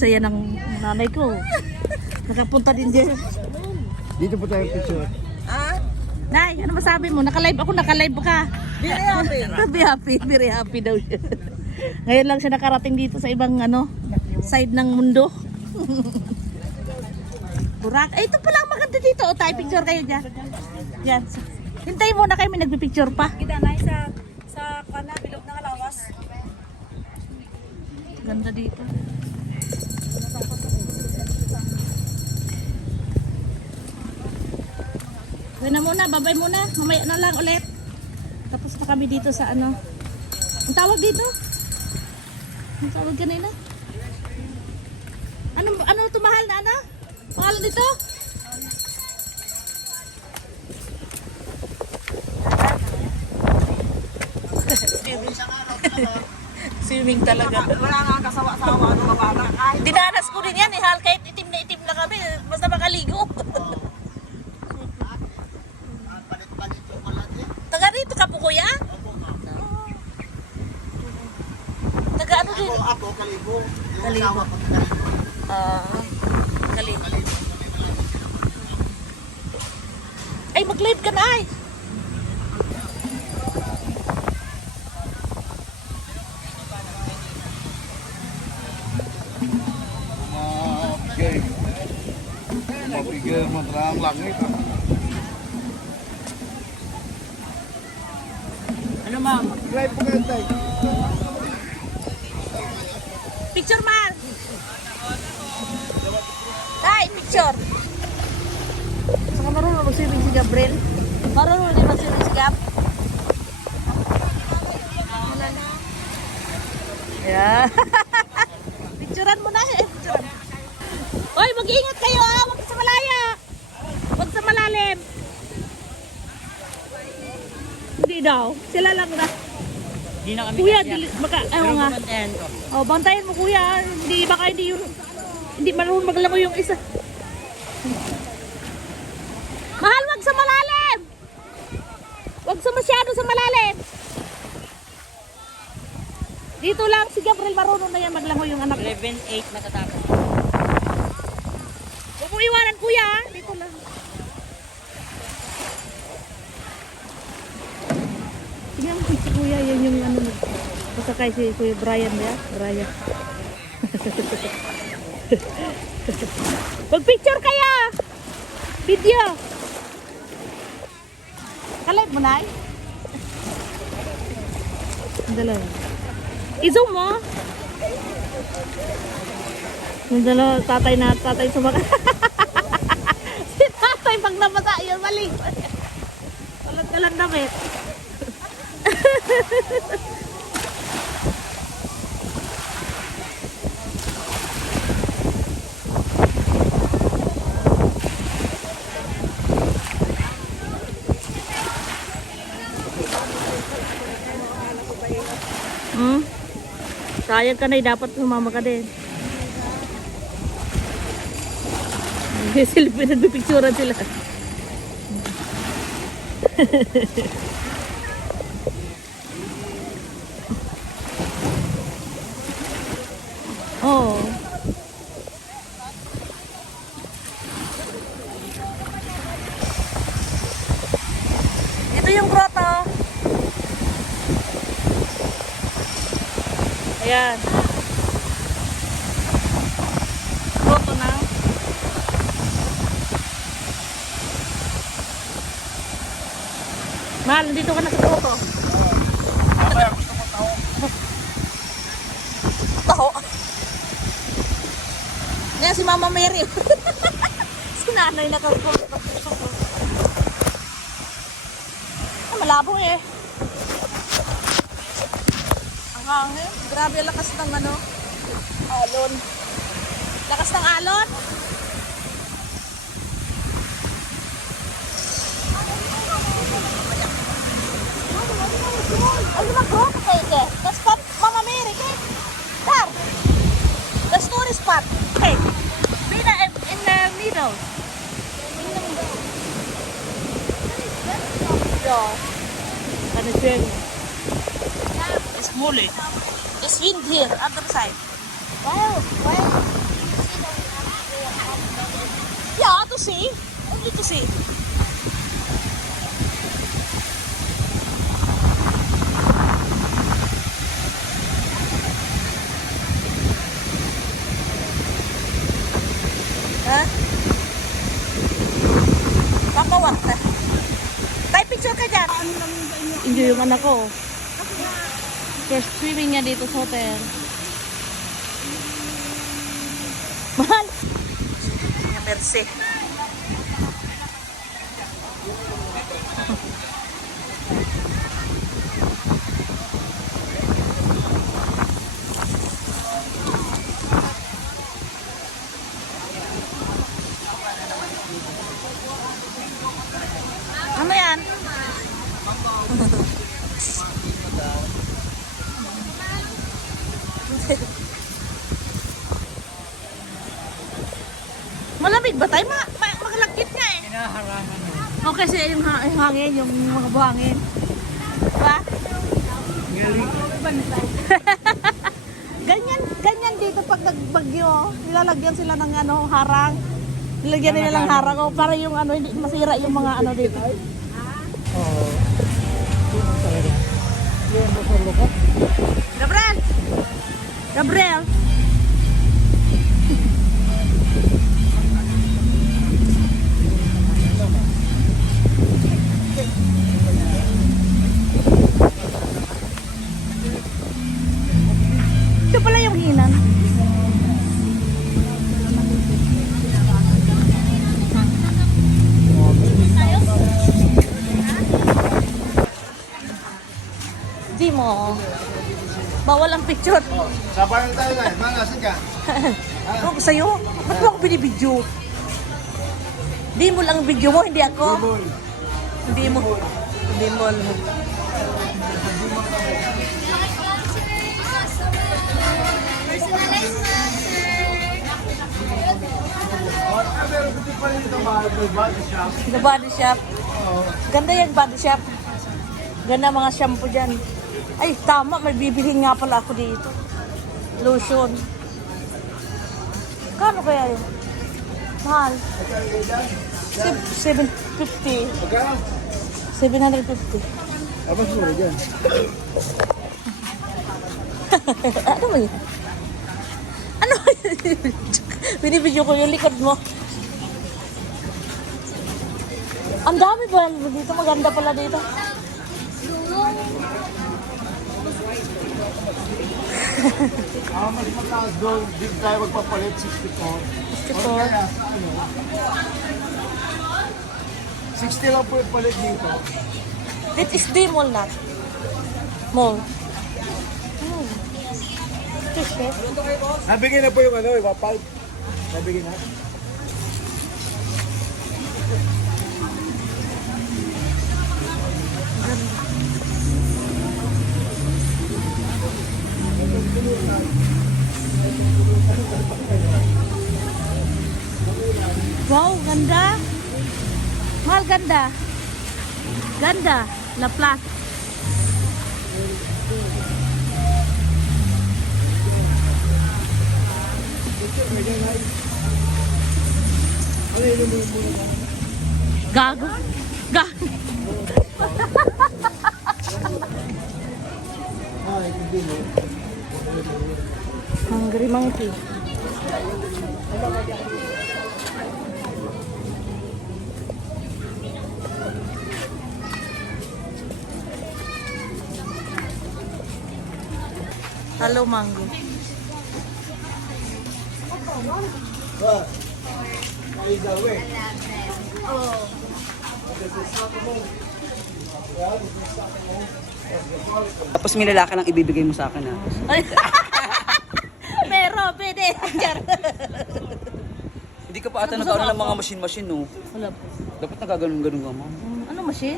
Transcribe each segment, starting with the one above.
saya ng nanay ko. Nakapunta din dyan. Dito po tayo picture. Nay, ano masabi mo? Naka-live ako, naka-live ka. Very happy. Very happy daw siya. Ngayon lang siya nakarating dito sa ibang side ng mundo. Burak. Ito pala ang maganda dito. O, tayo picture kayo dyan. Yan. Hintayin muna kayo, may nagpipicture pa. Kita na sa kana bilog ng alawas. Ganda dito. Gawin na muna, babay muna. Mamaya na lang ulit. Tapos na kami dito sa Ang tawag dito? Ang tawag kanina? Ano ito mahal na ano? Pangalan dito? Swimming talaga. Wala nga kasawa-sawa ng mga bata. Dinanas ko din yan Hal, kahit itim na kami. Basta makaligo. Taga rito ka po kuya? Taga ano din? Ako, kalibo. Kalibo. Kalibo. Ay, mag-live ka na ay. Mapigil mo terang langit. Ano ma'am? Drive po kayo tayo. Picture man. Tay, picture. Saka marunong mag-swimming si Gabriel. Marunong din mag-swimming si Gab. Yeah. Picturean mo na eh. Picturean. Hoy, mag-iingat kayo ah. Huwag sa malaya. Huwag sa malalim. Hindi daw. Sila lang na. Hindi na kami Kuya, kasya. ayaw nga. Bantayan ko. Oh, bantayan mo kuya. Hindi marunong maglangoy yung isa. Mahal, wag sa malalim. Wag sa masyado sa malalim. Dito lang si Gabriel marunong na yan maglangoy yung anak. 11-8 matatapos. Huwag mo iwanan kuya. Dito lang. Tingnan mo si kuya. Yan yung masakay si Kuya Brian ya. Brian. Mag-picture kaya. Video. Kalive mo na eh. Dalawa. I-zoom mo. Yung dalawa, tatay sumakas. Si tatay pag nabasa, yun maling. Walang dalang damit. Sayang ka na, dapat sumama ka din. Nagpipicturan sila. Oh. Ito yung grotto. Ayan. Grotto na. Mahal, dito ka na sa grotto. Gusto mo tao? Taho. Ngayon si Mama Mary. Si nanay nakagrotto. Malabo eh. Ang hangin. Grabe ang lakas ng alon. Lakas ng alon. Ano na bro? Okay. The spot, Mama Mary. Okay? There. The tourist spot. Okay. Be in the middle. Ano siya? It's muli. It's wind here, other side. Wow, wow. Yeah, to see. Only to see. Ha? Pakawat na. Tay, picture ka dyan. Enjoy yung anak ko. First swimming niya dito sa hotel. Mahal. Mercy. Ano yan? Malamig ba tayo? Makalakit nga eh. Hinaharangan mo. O kasi yung hangin, yung mga buhangin. Diba? ganyan dito pag nagbagyo, nilalagyan sila ng harang. Nilagyan nila ng harang para yung hindi masira yung mga dito. Oo. Gabriel! Gabriel! Ito pala yung hinan. Di mo. Bawal ang picture. Sabayan tayo na. Manasin ka. Ano ko sa'yo? Ba't mo ako binibidyo? Di mo lang video mo, hindi ako. Bubol. Hindi mo. Hindi mo. Meron ko pa rin ito body shop. The body shop. Ganda yan, body shop. Ganda mga shampoo dyan. Ay, tama. May bibilhin nga pala ako dito. Lotion. Kano kaya yun? Mahal. 750. Magkano? 750. Abas mura dyan. Ano mo yun? Ano mo yun? Binibidyo ko yung likod mo. Ang dami ba dito? Maganda pala dito. Mas mataas doon. Dito tayo magpapalit 64. 64. Kaya sa 60 lang po yung palit dito. This is the mall na. Mall. T-shirt. Nabigyan na po yung wapal. Nabigyan na. Wow, ganda. Mahal, ganda. Ganda. La Place. Gago. Gago. Hungry monkey. Hello, mango. What? Is the way? Tapos may lalaki lang ibibigay mo sa akin ha. Ay. Pero, pwede. Hindi ka pa ata nagkaroon ng mga machine-machine no. Wala po. Dapat nagaganon-ganon ka mo. Ano machine?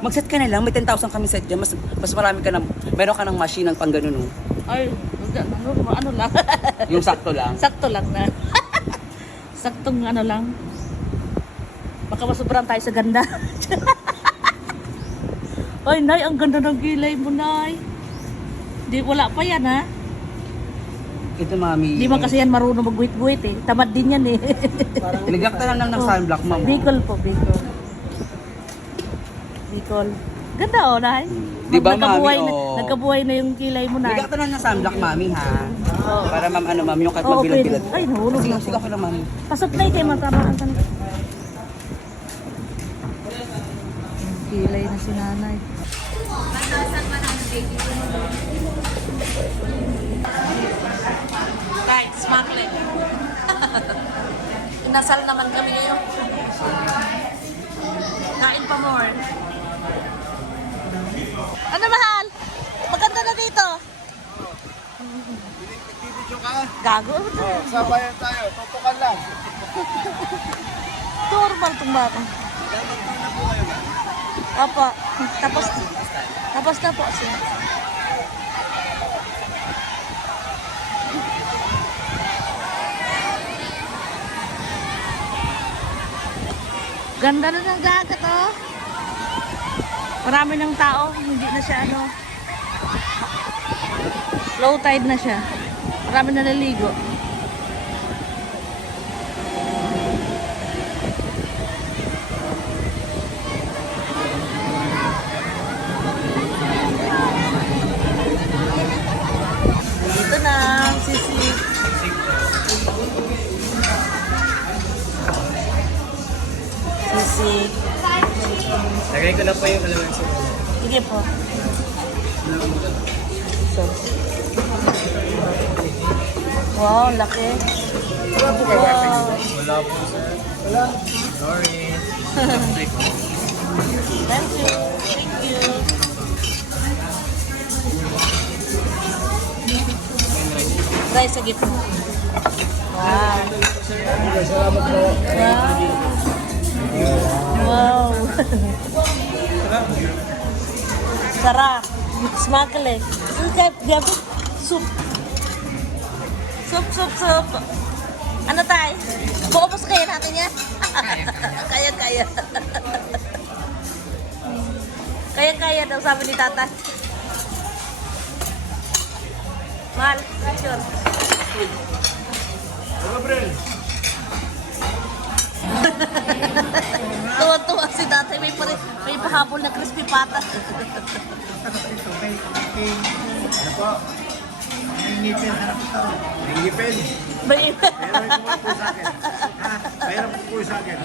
Mag-set ka na lang, may 10,000 kami set dyan. Mas marami ka na, meron ka ng machine ng pang ganun no. Ay, ano lang. Yung sakto lang. Sakto lang na. Saktong ano lang. Baka masobrang tayo sa ganda. Ay, Nay, ang ganda ng kilay mo, Nay. Di, wala pa yan, ha? Ito, mami. Di man kasi yan marunong magguhit-guhit eh. Tamad din yan eh. Nagak ka lang ng sunblock, ma'am. Bicol po, Bicol. Bicol. Ganda oh, Nay. Di ba, Nagkabuhay mami? na, Oh. nagkabuhay na yung kilay mo, Nay. Nagak ka lang ng sunblock, mami, ha? Oo. Para ma'am, ano, ma'am, yung kahit Oo, magbilad-bilad. pwede. Ay, nahulog Sige, na. sige, okay lang, mami. Pasok na kayo, matamaan ka na. Kilay na si nanay. Right, smuggling. Inasal naman kami ngayon. Kain pa more. Ano mahal? Maganda na dito. Nagbibidyo ka? Gago. Sabayan tayo, tutukan lang. Normal itong bata. Apa. Tapos na po siya. Ganda na ng dagat, oh. Marami ng tao. Hindi na siya, ano. Low tide na siya. Marami na naligo. Dito na, sisi. Sisi. Lagay ko na po yung kalamansi. Sige po. So. Wow, laki. Wow. Wala po, sir. Wala. Sorry. Thank you. Thank you. Rice sa gitna. Wow. Salamat po. Wow. Sarap. Smakle. Gabi. Soup. Soup. Ano tayo? Buopos kaya natin yan? Kaya. Kaya daw sabi ni Tata. Mahal, sure. Gabriel. Tuwa-tuwa si Tatay. May pahabol na crispy pata. Ano po? May ngipin. May Mayroon po po sa akin. Mayroon po sa akin.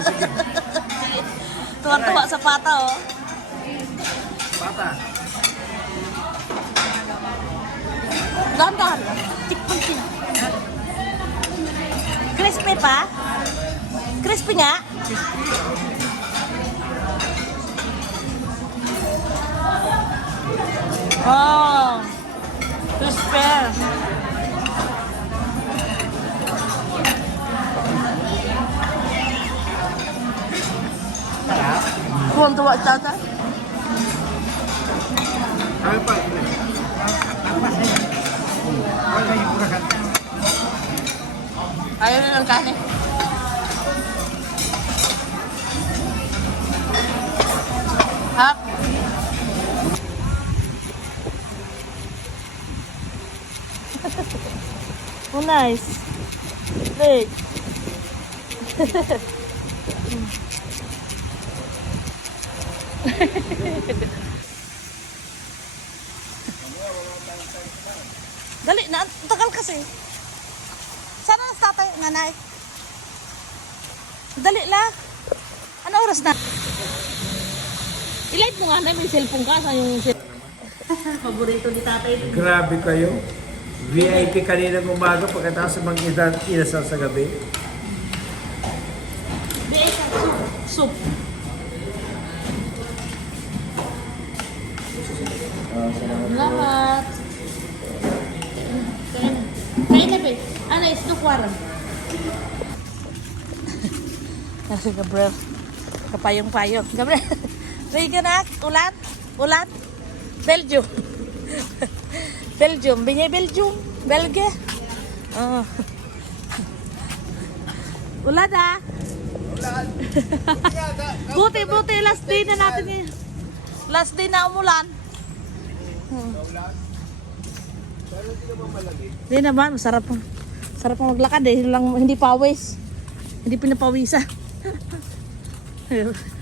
Sige. tuwa-tuwa sa pata, oh. Pata. Dahan-dahan. Tikman. Crispy pa? Crispy nga? Oh. Crispy. Tuwa-tuwa si Tata. Ano pa? Ayaw na ng kanin. Hap. Oh, nice. Wait. Dali na, ang tagal kasi. Sana ang tatay, nanay. Dali lang. Ano oras na? I-live mo nga na, may cellphone ka. Saan yung paborito ni tatay? Grabe kayo. VIP kanina umaga pagkatapos ng inasal sa gabi. Soup. Salamat. Kain na, be. Ano, ito kwarang. Kasi Gabriel, kapayong-payong. Gabriel, ready ka na? Ulan? Belgium. Belgium. Binyay Belgium. Belge. Oh. Ulan ah. Buti, last day na natin eh. Last day na umulan. Hindi naman, masarap. Sarap mo maglakad eh. Hindi pawis. Hindi pinapawisa.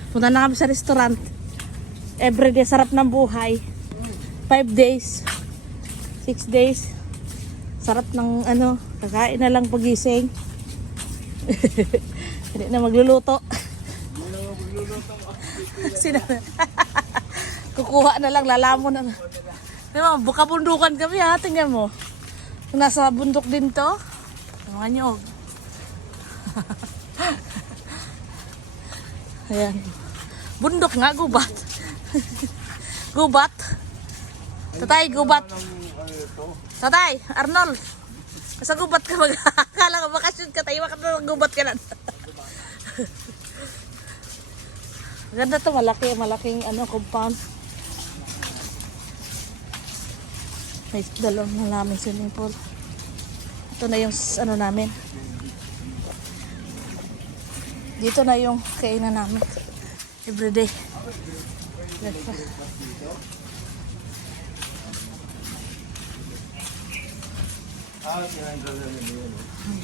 Punta na kami sa restaurant. Everyday sarap ng buhay. 5 days. 6 days. Sarap ng kakain na lang pagising. Hindi na magluluto. Kukuha na lang, lalamon na. Diba, bukabundukan kami ha, tingnan mo. Kung nasa bundok din to, mga nyog. Ayan. Bundok nga, gubat. Gubat. Tatay, gubat. Tatay, Arnold. Sa gubat ka mag... Akala ka bakasyon ka tayo, gubat ka lang. Ganda to, malaking compound. May dalawang na namin swimming pool. Ito na yung namin. Dito na yung kainan namin. Everyday.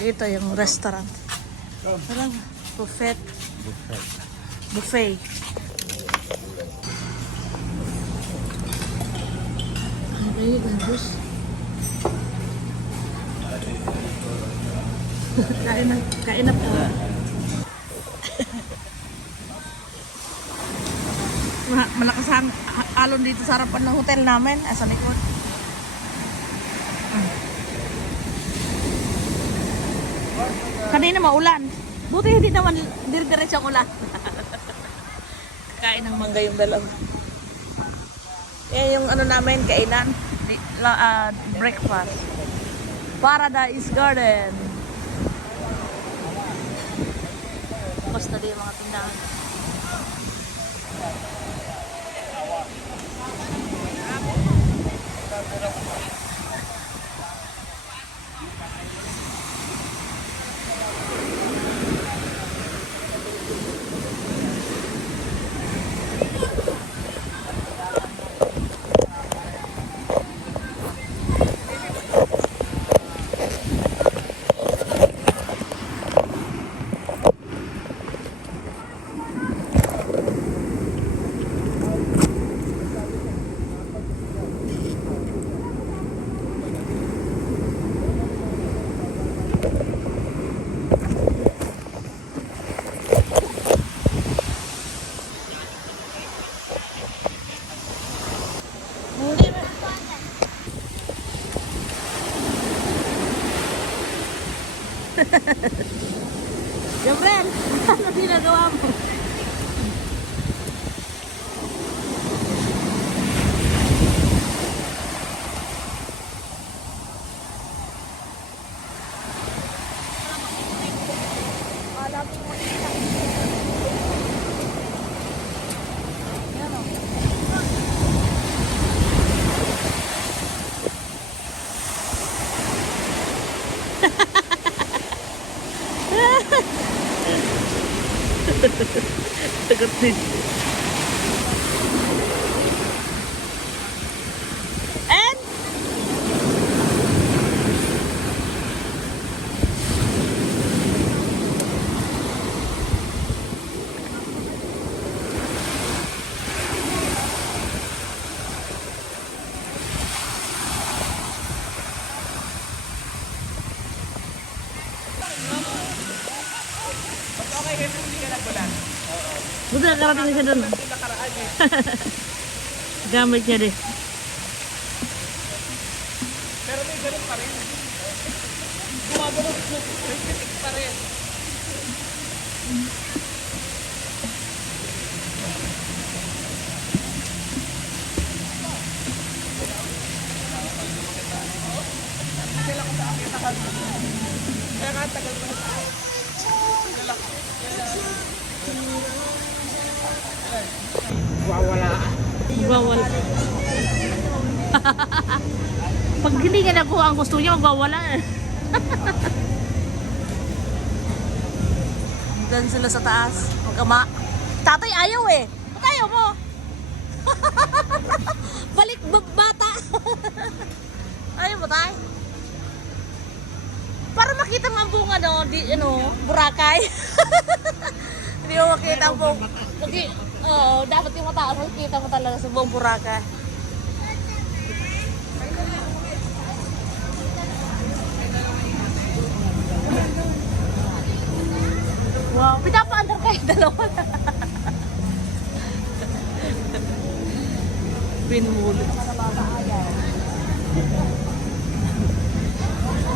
Dito yung restaurant. Parang buffet. Buffet. Ay, gabos. Kain na po. Malakas ang alon dito sa harapan ng hotel namin. Sa likod. Kanina maulan. Buti hindi naman dire-diretso ang ulan. Kain ng mangga yung dalawa. Yan yung namin, kainan. Breakfast. Paradise Garden. Basta din yung mga tindahan. Siyempre, ano ginagawa mo? Tagot din. And buti nakarating na siya doon. Gamit niya din. Pero may ganun pa rin. Gumagano pa rin. Kaya nga tagal mo na. Wawala. Magwawala. Pag hindi niya nakuha ang gusto niya, magwawala eh. Doon sila sa taas. Magkama. Tatay ayaw eh. Ba't ayaw mo? Balik bata. Ay, matay. Para makita mo ang bunga, no? Boracay. Hindi mo makita ang buong... Oo, dapat yung mataas makikita mo talaga sa buong Boracay. Wow, pinapaandar kayo dalawa. Pinulot.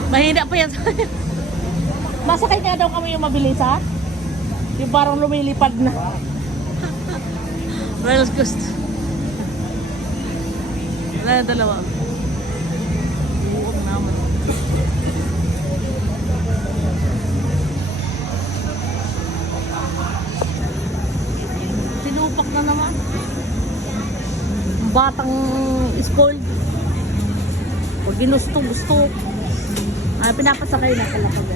Mahina pa yan sa'yo. Masakay nga daw kami yung mabilis, ha? Yung parang lumilipad na. Royal Coast. Wala na dalawa. Buong naman. Sinupak na naman. Batang spoiled. Pag ginusto-gusto. Pinapasakay na pala pag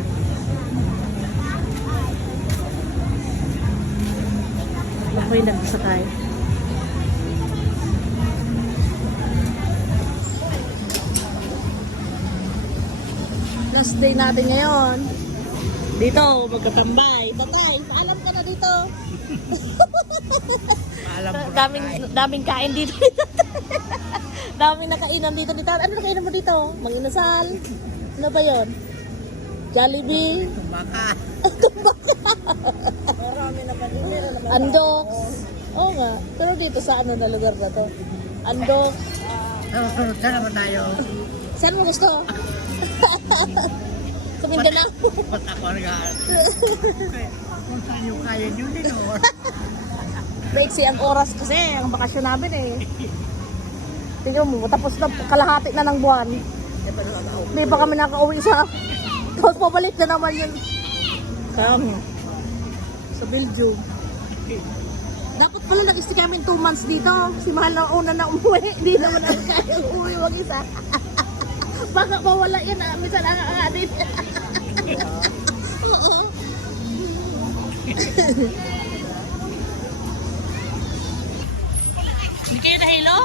ako yung nagsakay. Last day natin ngayon. Dito, magkatambay. Tatay, paalam ka na dito. Daming kain dito. Daming nakainan dito. Ano nakainan mo dito? Manginasal. Ano ba yun? Jollibee. Tumbaka. Marami na panimira naman. Andok. Oo nga. Pero dito sa ano na lugar na to? Andok. Saan naman tayo? Saan mo gusto? Sa Mindanao. Patakorgan. Kung saan yung kaya nyo din, o? Maiksi ang oras kasi, ang bakasyon namin eh. Tingnan mo, tapos na kalahati na ng buwan. Hindi pa kami nakauwi sa... Tapos pabalik na naman yun. Sa Belgium. Dapat pala nag-stay kami 2 months dito. Si Mahal na una na umuwi. Hindi naman ang kaya umuwi mag-isa. Baka mawala yan. Minsan ang din. Oo. Di kayo nahilo?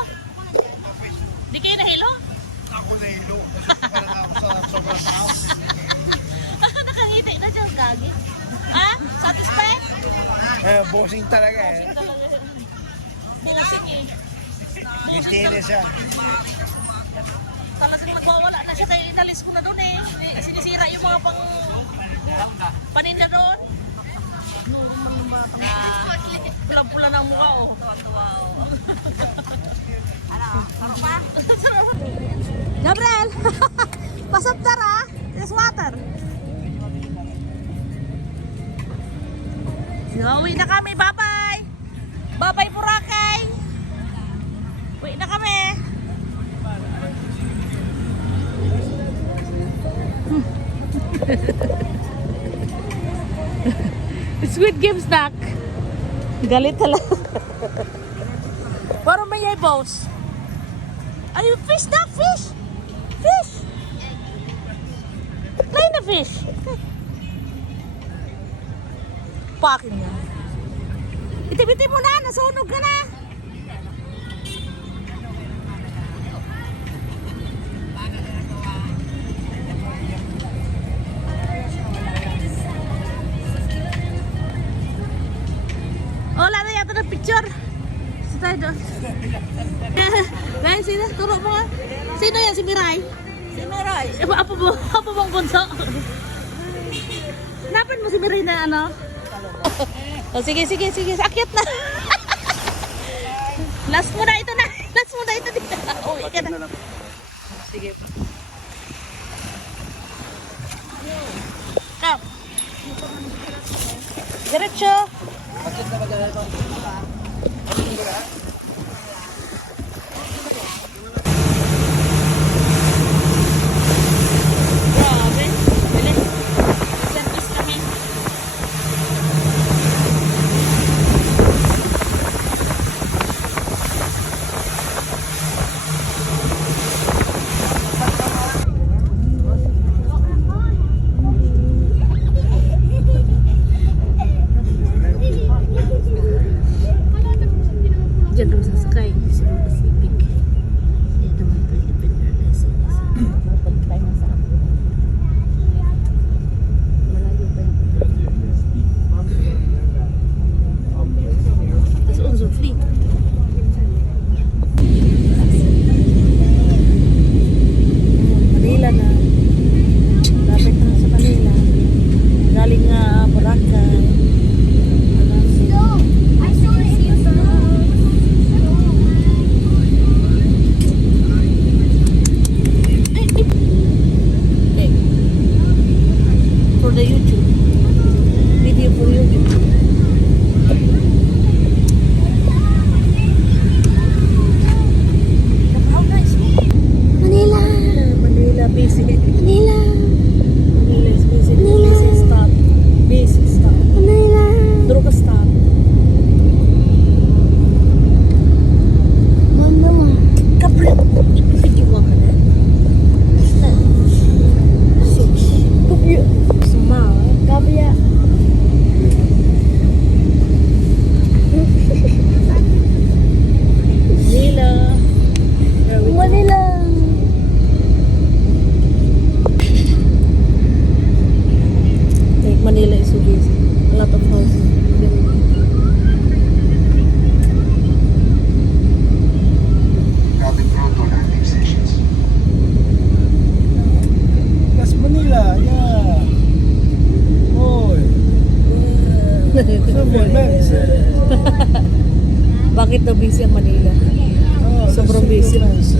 Di kayo nahilo? Ako nahilo. Parang ako sa sobrang tao. Nakangiti na dyan, gagi. Ha? Satisfied? Bossing talaga eh. Bulasing eh. Ngiti na siya. Talagang nagwawala na siya kaya inalis ko na doon eh. Sinisira yung mga paninda doon. Pula-pula ng mukha oh. Tuwa-tuwa oh. Sarap pa? Gabriel! Pasok tara! There's water. Uwi na kami. Bye-bye! Bye-bye Boracay! Uwi na kami. Squid Game snack. Galit talaga. Parang may boss. Ay, fish na, fish! Fish! Play na fish! Pakin niya. Iti-biti mo na, nasunog ka na! Wala na yata ng picture. Si tayo doon. Guys, sino? Turo mo nga. Sino yan? Si Miray? Si Miray. Apo mong bunso. Hanapan mo si Miray na ano? Oh, sige. Akyat na. Last mo na ito na. Last mo na ito dito. Uwi ka na. Sige. Come. Diretso. Grabe. Bilis. Service kami. Diyan Manila na. Lapit na sa Manila. Galing nga Boracay. Okay. For the YouTube. Video for YouTube. How nice. Manila. Manila busy. Manila. Manila is busy. Manila. Busy stop. Busy stop. Manila. Duro ka stop. Mama. Kapre. Ikiwa ka na. Kapya. Suma. Kapya. Manila. Where we go? Manila. Like Manila is so busy. A lot of houses. Cabin crew to landing stations. Las Manila, yeah. Hoy. Super nice. Bakit daw busy ang Manila? Oh, Sobrang busy. nice.